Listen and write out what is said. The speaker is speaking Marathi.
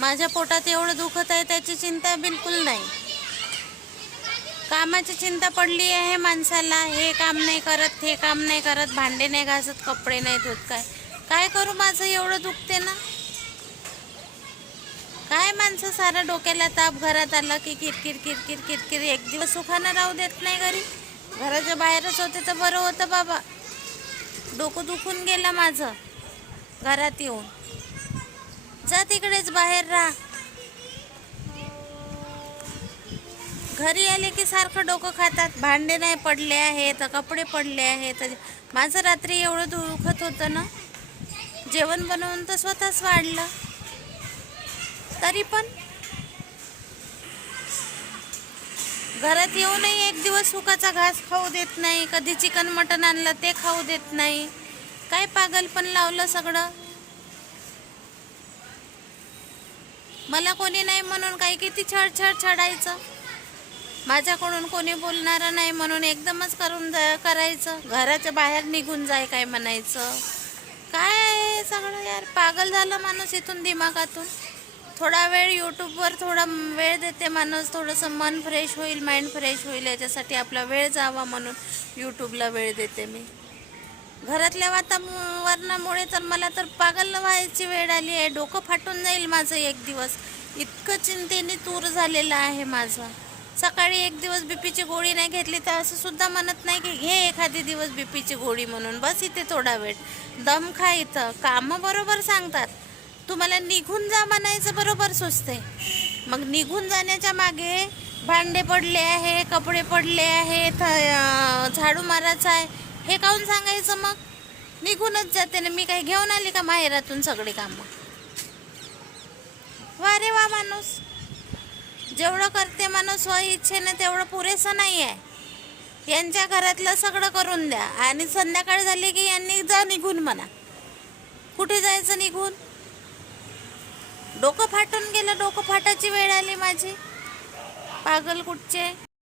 माझ्या पोटात एवढं दुखत आहे त्याची चिंता बिलकुल नाही. कामाची चिंता पडली आहे माणसाला. हे काम नाही करत, हे काम नाही करत, भांडे नाही घासत, कपडे नाही धुत. काय करू, माझं एवढं दुखते ना. काय माणसं सारं डोक्याला ताप, घरात आलं की किरकिर किरकिर किरकिर. एक दिवस सुखानं राहू देत नाही घरी. घराच्या बाहेरच होते तर बरं होतं बाबा. डोकं दुखून गेलं माझं घरात येऊन. जा तिकडेच बाहेर राहा. घरी आले की सारखं डोकं खातात. भांडे नाही पडले आहेत, कपडे पडले आहेत. माझं रात्री एवढं दुखत होतं ना, जेवण बनवून तर स्वतःच वाढलं. तरी पण घरात येऊनही एक दिवस सुखाचा घास खाऊ देत नाही. कधी चिकन मटण आणलं ते खाऊ देत नाही. काय पागल पण लावलं सगळं. मला कोणी नाही म्हणून काही किती छळ छडायचं. माझ्याकडून कोणी बोलणारं नाही म्हणून एकदमच करायचं. घराच्या बाहेर निघून जाय काय म्हणायचं. काय आहे सगळं यार. पागल झालं माणूस इथून दिमागातून. थोडा वेळ यूट्यूबवर थोडा वेळ देते माणूस. थोडंसं मन फ्रेश होईल, माइंड फ्रेश होईल, याच्यासाठी आपला वेळ जावा म्हणून यूट्यूबला वेळ देते मी. घरातल्या वातावरणामुळे तर मला तर पागल व्हायची वेळ आली आहे. डोकं फाटून जाईल माझं एक दिवस. इतकं चिंतेने तूर झालेलं आहे माझं. सकाळी एक दिवस बीपीची गोळी नाही घेतली तर असं सुद्धा म्हणत नाही की घे एखादी दिवस बीपीची गोळी म्हणून. बस इथे थोडा वेळ दम खा. इथं कामं बरोबर सांगतात, तुम्हाला निघून जा म्हणायचं बरोबर सुचते. मग निघून जाण्याच्या मागे भांडे पडले आहे, कपडे पडले आहेत, झाडू मारायचं आहे, हे काहून सांगायचं. मग निघूनच जाते ना. मी काही घेऊन आली का माहेरातून सगळे कामं. वा रे वा. माणूस जेवढं करते माणूस स्व इच्छेने तेवढं पुरेसं नाही आहे. यांच्या घरातलं सगळं करून द्या आणि संध्याकाळ झाली की यांनी जा निघून म्हणा. कुठे जायचं निघून. डोकं फाटून गेलं. डोकं फाटायची वेळ आली माझी. पागल कुठचे.